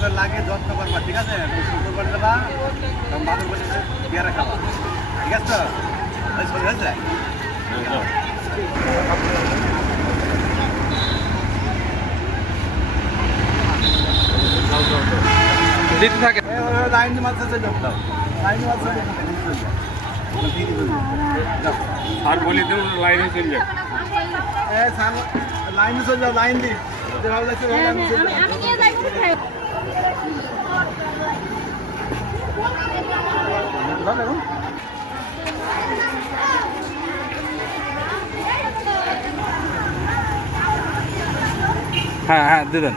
করে লাগে যত্ন করবা, ঠিক আছে? সুন্দর করে দেবা এবং বাদুর বসে পেয়ারা খাবা, ঠিক আছে? তো ওই ছবি হয়েছে দিতে থাকে। লাইন মাত্রা চলে যাও, লাইন মাত্রা আর বলি তো লাইনে চলে যাবে। লাইনে চলে যাও, লাইন দি ভালো লাগছে। হ্যাঁ হ্যাঁ দিবেন।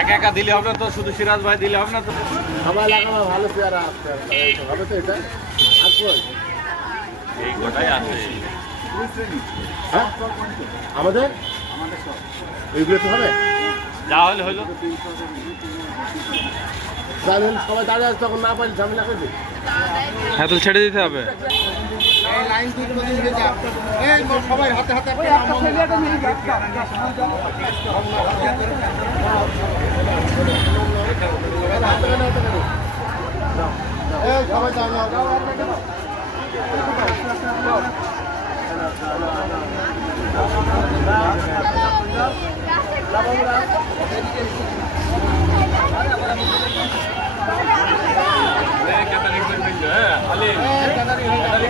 একা একা দিলে হবে না তো, শুধু সিরাজ ভাই দিলে হবে না তো। সবাই লাগাবো ভালো পেয়ারা হবে তো এটা। আর কই এই গোটাই আছে হ্যাঁ আমাদের এইগুলো তো হবে। যা হলে হইলো। জানেন সবাই দাঁড়িয়ে আছে, তখন না পারি ঝামেলা করবে। হ্যাঁ তো ছেড়ে দিতে হবে। এই লাইন ঠিক মতো দিয়ে যা। এই সবাই হাতে হাতে এই সবাই দাঁড়াও।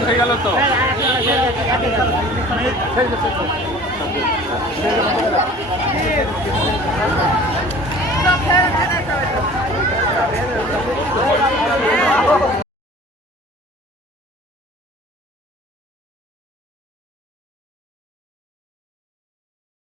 হয়ে গেল তো।